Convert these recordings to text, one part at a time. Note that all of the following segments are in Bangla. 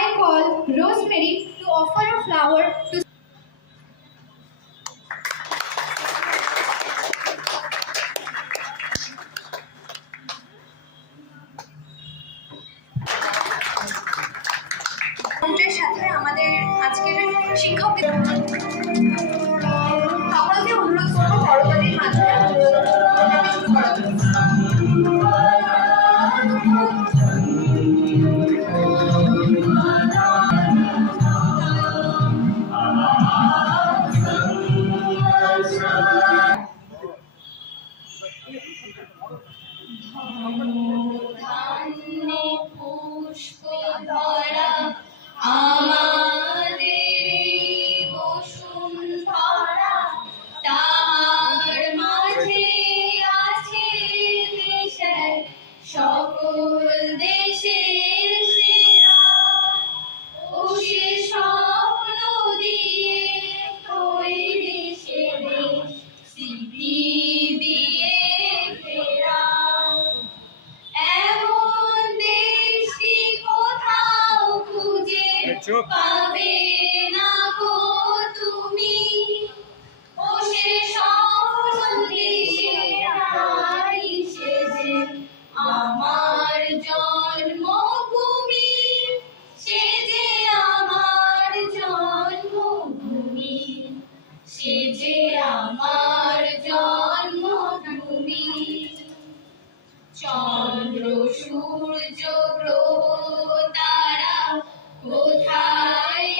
I call Rosemary to offer a flower to সাথে আমাদের আজকের শিক্ষক সকলকে অনুরোধ করবো করতালির মাধ্যমে শুরু করার জন্য। পুষ্প ভরা আমাদের বসুন্ধরা, তাহার মাঝে আছে দেশের সকল দেশের সেরা। ও সে স্বপ্ন দিয়ে তৈরি সে দেশ, স্মৃতি দিয়ে ফেরা। এমন দেশটি কোথাও খুঁজে পাবে না গো তুমি। ও সে স্বপ্ন দেশে নাই সে যে আমার জন্মভূমি, সে যে আমার জন্মভূমি, সে যে আমার জন্মভূমি। চন্দ্র সূর্য গ্রহ তারা কোথায়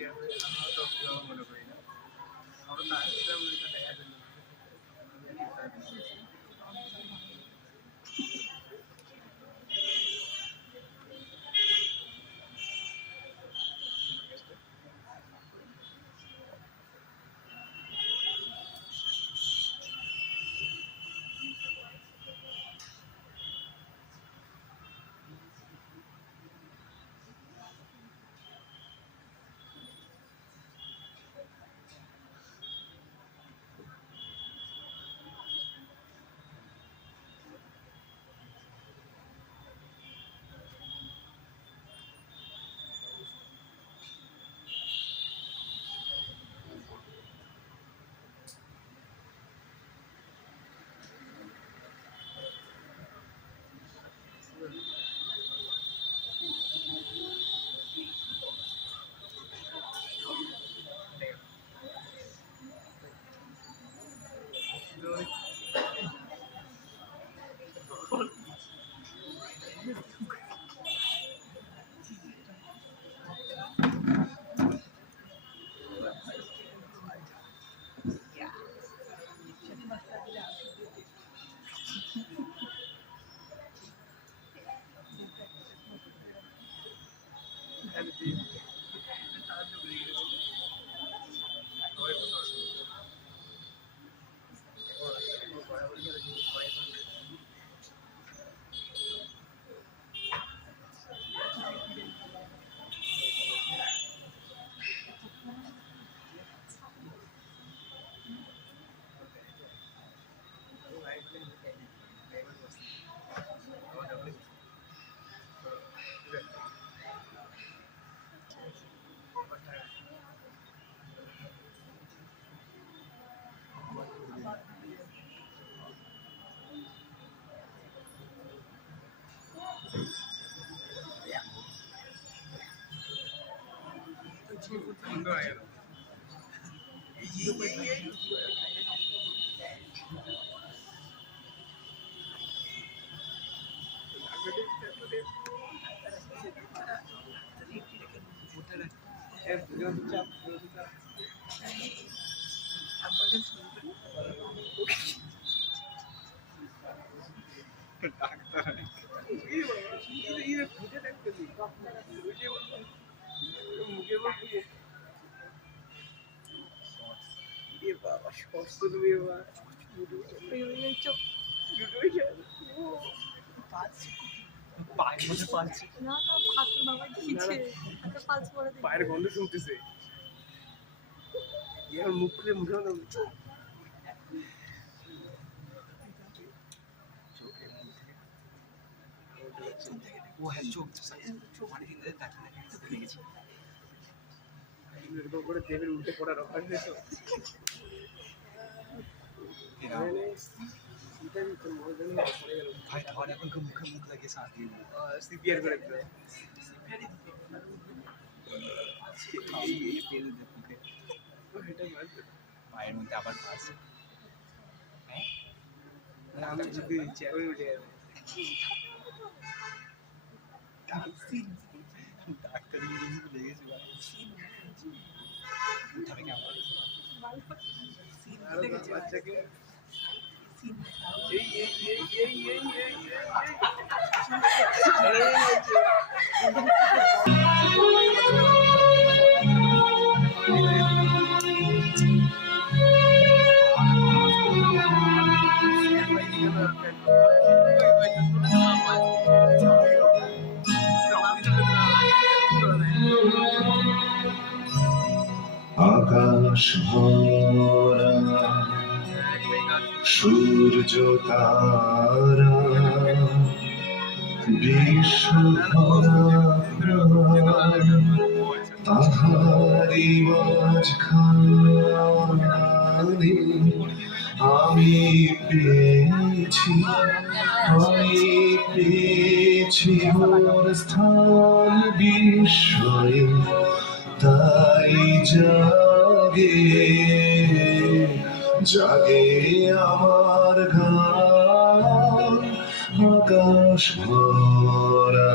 মনে করি না আমরা তো আসছিলাম এটা দেখার জন্য সুন্দর হয়ে গেল পায়ের গন্ধ শুনতেছে মুখ খুলে মুখে ও হ্যাঁ চোখ অনেকদিন ধরে দেখা ভুলে গেছি এরকম করে দেবের উল্টে পড়ার অভ্যাস নেই তো ভাই ধর এখন মুখে মুখ লাগিয়ে শ্বাস দিয়ে সিপিআর করে পায়ের মধ্যে আবার পাস আমি যদি চেয়ারে উঠে যাবে ডাক্তার লেগেছে বাচ্চাকে আকাশ ভরা সূর্য তারা বিশ্ব ভরা তাহারি মাঝখানে আমি পেয়েছি মোর স্থান বিস্ময়ে তাই জাগে জাগে আমার গান আকাশ ভরা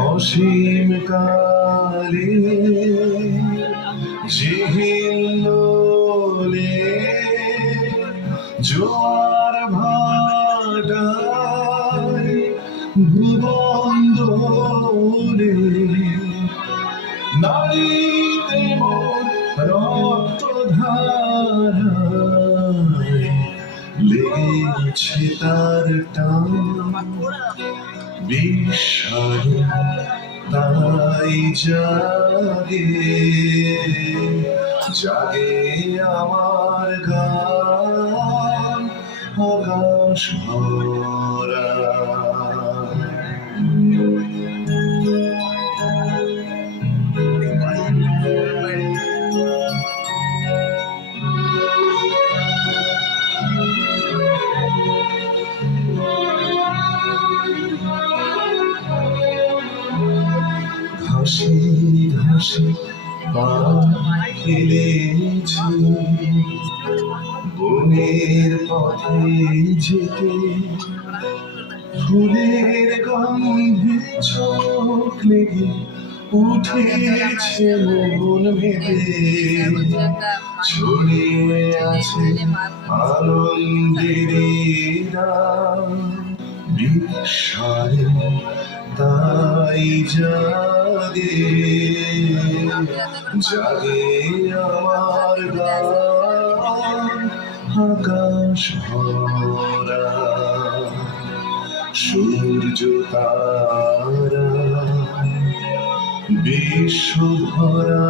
অসীম কালে জিহিল্লোলে জোয়ার ভাটায় ভুবন দোলে নারী প্রেম রক্তধারায় লেগেছে তার টান বিস্ময় তাই জাগে জাগে আমার গান আকাশ ভরা ঘাসে ঘাসে পা ফেলেছি বনের পথে যেতে ফুলের গন্ধে চোখ লেগে উঠেছে মন ভেবে ছড়িয়ে আছে আনন্দের বিস্ময় তাই জাগে জাগে আমার গান আকাশ ভরা সূর্য তারা বিশ্ব ভরা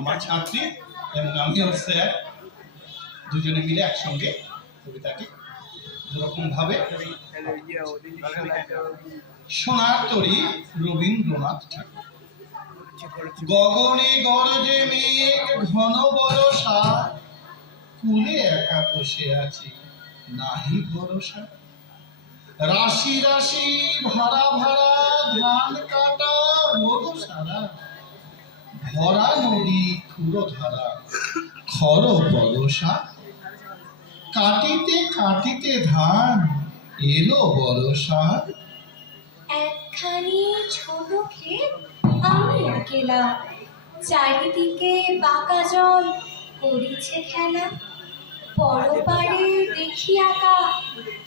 আমার ছাত্রী এবং আমি ওর স্যার দুজনে মিলে একসঙ্গে কবিতাটি দুরকম ভাবে সোনার তরী রবীন্দ্রনাথ ঠাকুর। গগনে গরজে মেঘ ঘন বরষা, কুলে একা বসে আছি নাহি ভরসা। রাশি রাশি ভাড়া ভাড়া ধান কাটা রোদ সারা, ভরা নদী ক্ষুরো ধারা খর বরষা। কাটিতে কাটিতে ধান এলো বরষা। একখানি ছোট ক্ষেত আমি একেলা, চারিদিকে বাঁকা জল করিছে খেলা। পরপারে দেখি আঁকা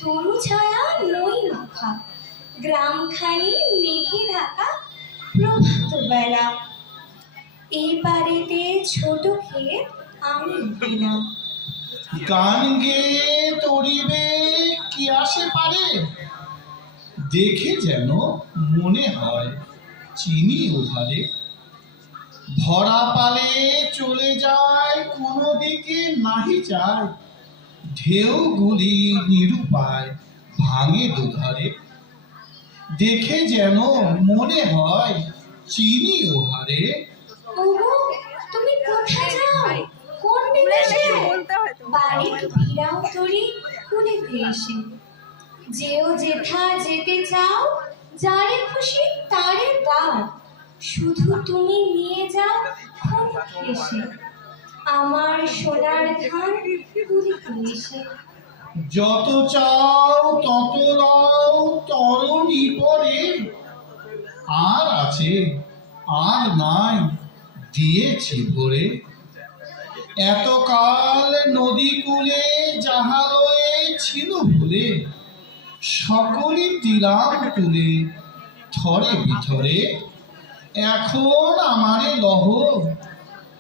তরু ছায়া নই মাখা, গ্রামখানি মেঘে ঢাকা প্রভাত বেলা। এই বাড়িতে ছোট ক্ষেত আমি একেলা। গান গেয়ে তরিবে কি আসে পারে, দেখে যেন মনে হয় চিনি ওধারে। ভরা পালে চলে যায় কোনো দিকে নাহি যায়, ঢেউগুলি নিরুপায় ভাঙে দুধারে। দেখে যেন মনে হয় চিনি ওহারে। ওগো, তুমি কোথায় যাও? কোন বিদেশে? বাড়ি ফিরাও তরি কুলেতে এসে। যেও যেথা যেতে চাও, যারে খুশি তারে দাও, শুধু তুমি নিয়ে যাও খুব এসে আমার সোনার ধান কুলিতে এসে। যত চাও তত লও তরণী পরে, আর আছে আর নাই দিয়েছি ভরে। এতকাল নদী কূলে যাহালয়ে ছিল ভুলে, সকলই দিলাম তুলে থরে বিথরে। এখন আমারে লহ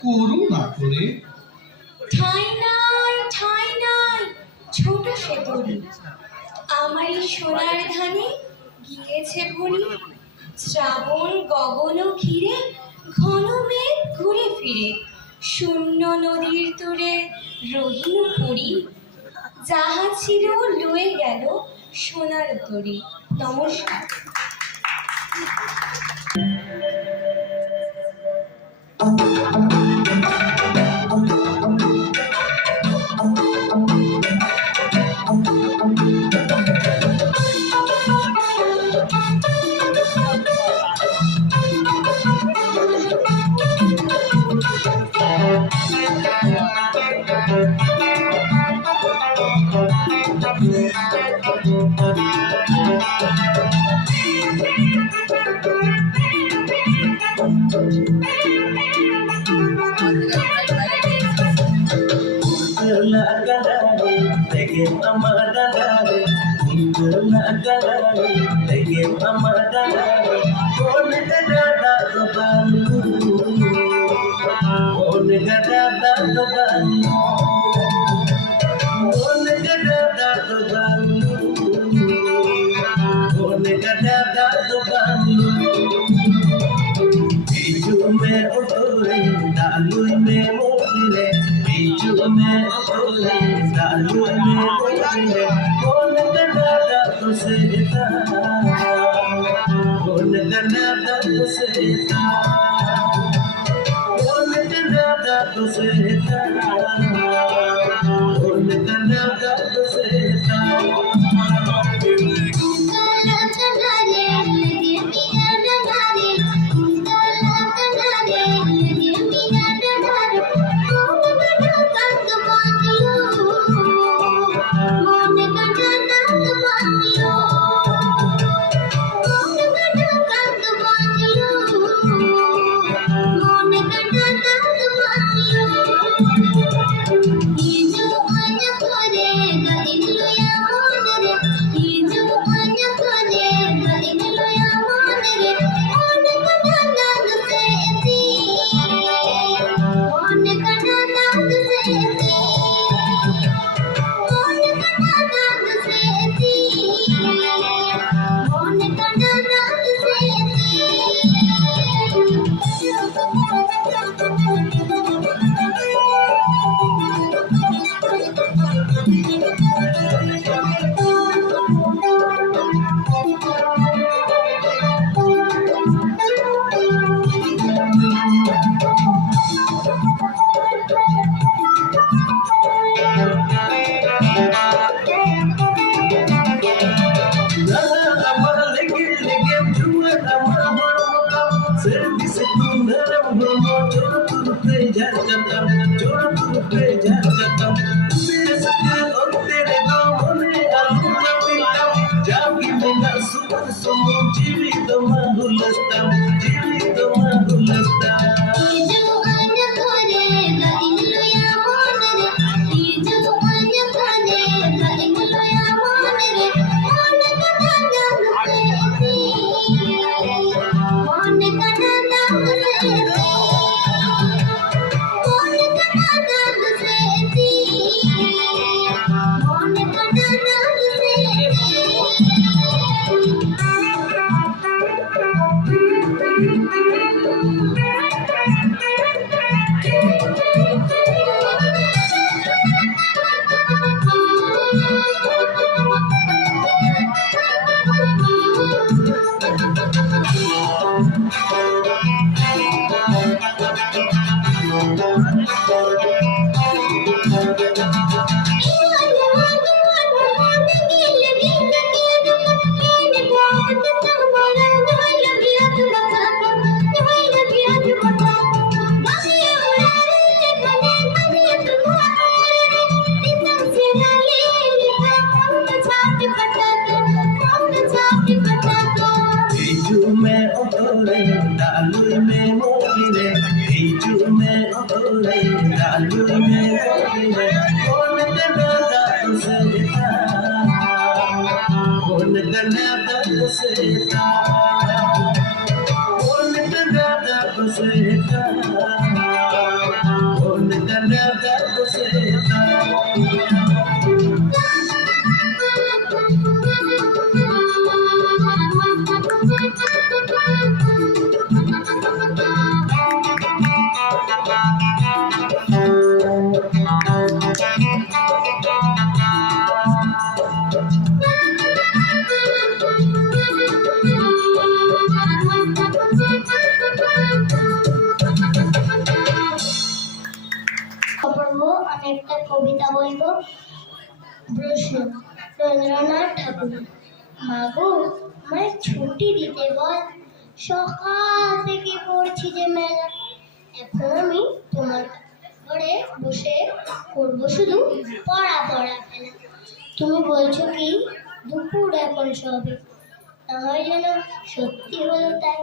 করুণা করে। ঠাই নাই ছোট সে তরি, আমারই সোনার ধানে গিয়েছে ভরি। শ্রাবণ গগন ঘিরে ঘন মেঘ ঘুরে ফিরে, শূন্য নদীর তীরে রহিল পুরী। যাহা ছিল লয়ে গেল সোনার তরি। নমস্কার। একটা কবিতা বলবো। প্রশ্ন, রবীন্দ্রনাথ ঠাকুর। মাগো, আমায় ছুটি দিতে বল, সকাল থেকে পড়ছি যে মেলা। এখন আমি তোমার ঘরে বসে করবো শুধু পড়া পড়া খেলা। তুমি বলছো কি দুপুর এখন সবে, আমার যেন সত্যি হলো তাই।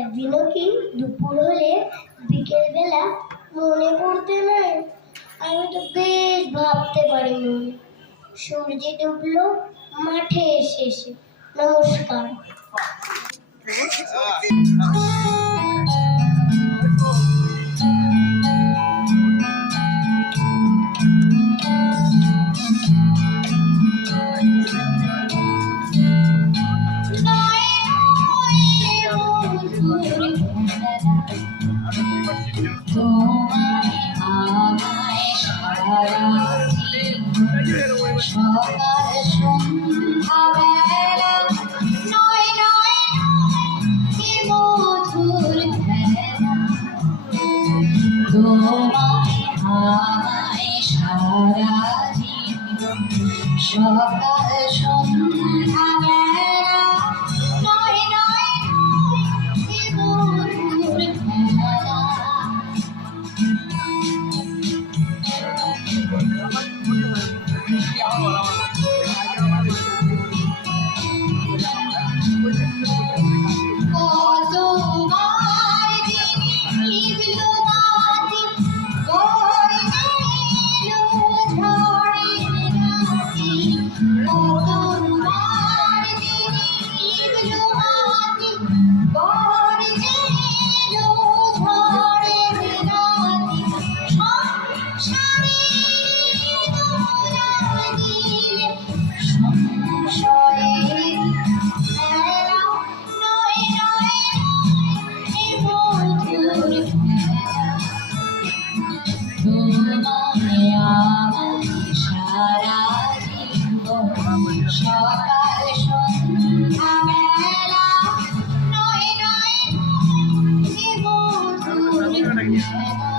একদিনও কি দুপুর হলে বিকেল বেলা মনে পড়তে নাই? আমি তো বেশ ভাবতে পারি মনে। সূর্য ডুবলো মাঠে শেষে। নমস্কার। সকাল সন্ধ্যা বেলা নয় নয় কি মধুর খেলা, তোমায় আমায় সারা জীবন। সকাল সন্ধ্যা বেলা নয় নয় কি মধুর খেলা। কতবার নিভিলো বাতি, গড়িয়ে ঝড়ের রাতি। কতবার নিভিলো বাতি, গড়িয়ে ঝড়ের রাতি। সংসারে দোলা দিলে সংশয়ের খেলা, নয় নয় এ মধুর খেলা। তোমায় আমায় সারা জীবন। সকাল সন্ধ্যা বেলা নয় নয় এ মধুর খেলা।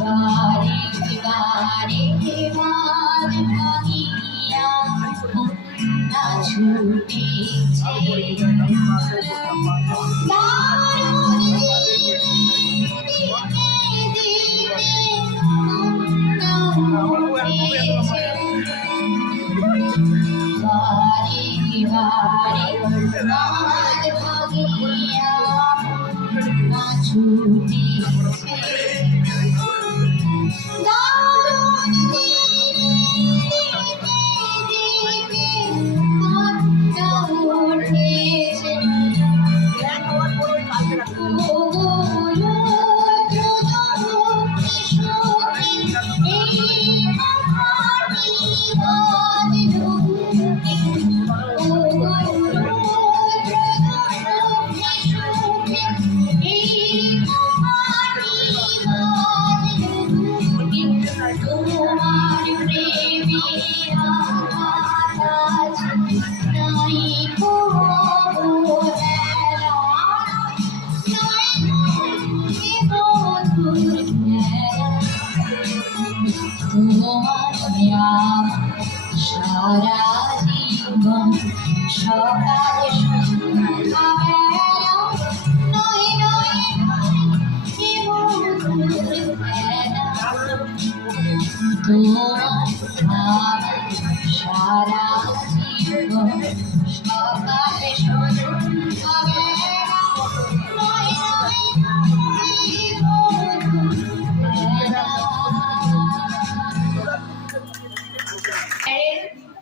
বারে বারে বাদ ভাঙিয়া না ছুটেছে। দারুণ দিনে দিনে মনটা উঠেছে। বারে বারে বাদ ভাঙিয়া না ছুটেছে। দারুণ দিনে মনটা উঠেছে। তোমার প্রেমের আকাশ নাই কোনো বেলা, নাই কি মধুর খেলা। তোমায় আমায় সারা জীবন। সকাল সন্ধ্যা বেলা নয় নয় কি মধুর খেলা। তোমায় আমায় সারা জীবন। সকাল সন্ধ্যা বেলা নয় নয় কি মধুর খেলা।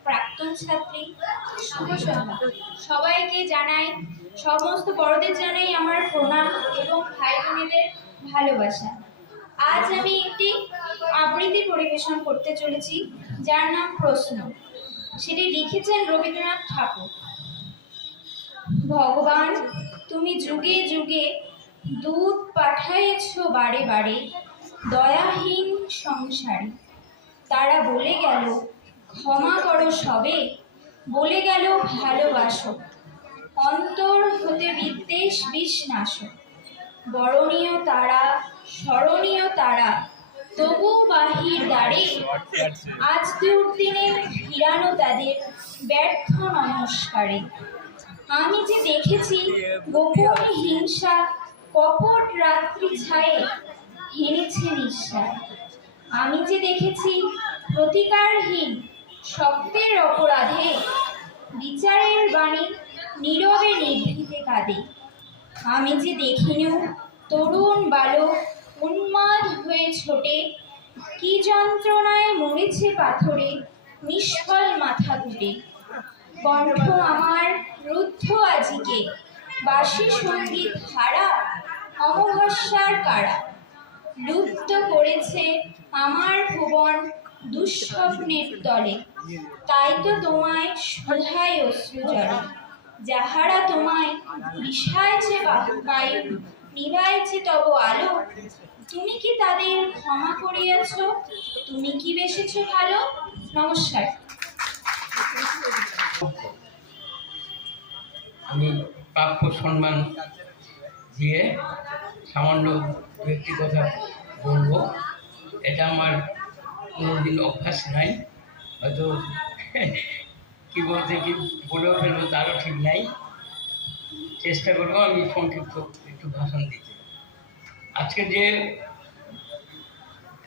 প্রাক্তন ছাত্রী, শুভ সন্ধ্যা। সবাইকে জানাই, সমস্ত বড়দের জানাই আমার প্রণাম এবং ভাই বোনেদের ভালোবাসা। আজ আমি একটি আবৃত্তি পরিবেশন করতে চলেছি, যার নাম প্রশ্ন। সেটি লিখেছেন রবীন্দ্রনাথ ঠাকুর। ভগবান, তুমি যুগে যুগে দূত পাঠাইছ বারে বারে দয়াহীন সংসারে। তারা বলে গেল ক্ষমা করো সবে, বলে গেল ভালোবাসো, অন্তর হতে বিদ্বেষ বিষ নাশো। বরণীয় তারা, স্মরণীয় তারা, তবু বাহির দ্বারে আজ দুর্দিনে ফিরানো তাদের ব্যর্থ নমস্কারে। আমি যে দেখেছি গোপন হিংসা, কপট রাত্রি ছায়ে হেনেছে নিঃশ্বাস। আমি যে দেখেছি প্রতিকারহীন শব্দের অপরাধে বিচারের বাণী নীরবে নিভৃতে কাঁদে। আমি যে দেখিনু তরুণ বালক উন্মাদ হয়ে ছোটে, কি যন্ত্রণায় মরেছে পাথরে নিষ্ফল মাথা কুটে। কণ্ঠ আমার রুদ্ধ আজিকে, বাসি সঙ্গীত হারা অমভাস্যার কারা। লুপ্ত করেছে আমার ভুবন দুঃস্বপ্নের তলে, তাই তো তোমায় শোধায় অশ্রু জলে। যাহারা তোমায় বিষাইছে বায়ু, নিভাইছে তব আলো, তুমি কি তাদের ক্ষমা করিয়াছ? তুমি কি বেসেছ ভালো? নমস্কার। আমি প্রাপ্য সম্মান দিয়ে সামান্য দু একটি কথা বলবো। এটা আমার কোনোদিন অভ্যাস নাই, হয়তো কি বলতে কি বলেও ফেলবো তারও ঠিক নাই। চেষ্টা করবো আমি সংক্ষিপ্ত একটু ভাষণ দিতে। আজকে যে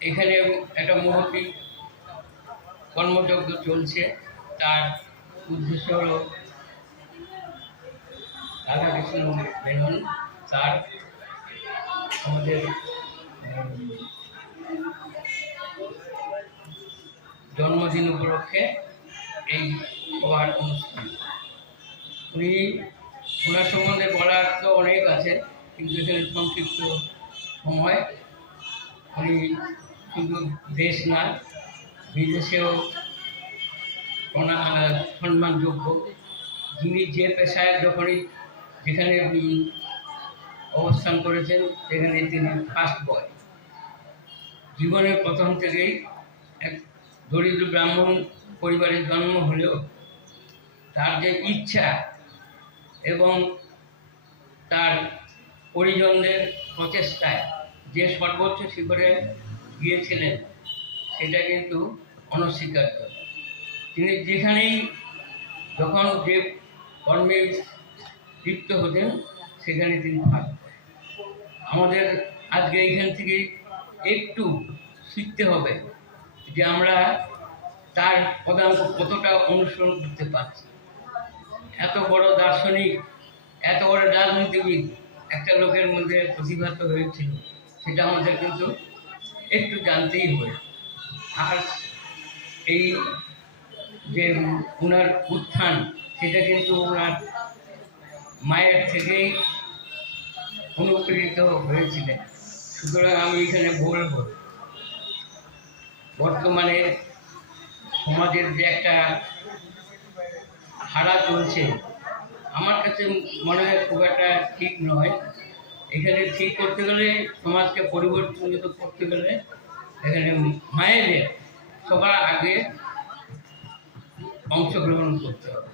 এখানে একটা মহতি কর্মযজ্ঞ চলছে, তার উদ্দেশ্য হলো রাধাকৃষ্ণ মেনন তার আমাদের জন্মদিন উপলক্ষে এই সভার অনুষ্ঠান। ওনার সম্বন্ধে বলার তো অনেক আছে, কিন্তু এখানে সংক্ষিপ্ত সময়। উনি শুধু দেশ না, বিদেশেও সম্মানযোগ্য। যিনি যে পেশায় যখনই যেখানে অবস্থান করেছেন সেখানে তিনি ফার্স্ট বয়। জীবনের প্রথম থেকেই এক দরিদ্র ব্রাহ্মণ পরিবারের জন্ম হলেও তার যে ইচ্ছা এবং তার পরিজনদের প্রচেষ্টায় যে সর্বোচ্চ শিখরে গিয়েছিলেন সেটা কিন্তু অনস্বীকার্য। তিনি যেখানেই যখন যে কর্মে লিপ্ত হতেন সেখানে তিনি ফার্স্ট। আমাদের আজকে এইখান থেকে একটু শিখতে হবে যে আমরা তার পদাঙ্ক কতটা অনুসরণ করতে পারছি। এত বড় দার্শনিক, এত বড় রাজনীতিবিদ একটা লোকের মধ্যে প্রতিভাত হয়েছিল, সেটা আমাদের কিন্তু একটু জানতেই হবে। আর এই যে ওনার উত্থান, সেটা কিন্তু ওনার মায়ের থেকেই অনুপ্রেরিত হয়েছিলেন। সুতরাং আমি এখানে বলব, বর্তমানে সমাজের যে একটা হারা চলছে, আমার কাছে মনে হয় খুব একটা ঠিক নয়। এখানে ঠিক করতে গেলে, সমাজকে পরিবর্তিত করতে গেলে এখানে মায়েদের সবার আগে অংশগ্রহণ করতে হবে।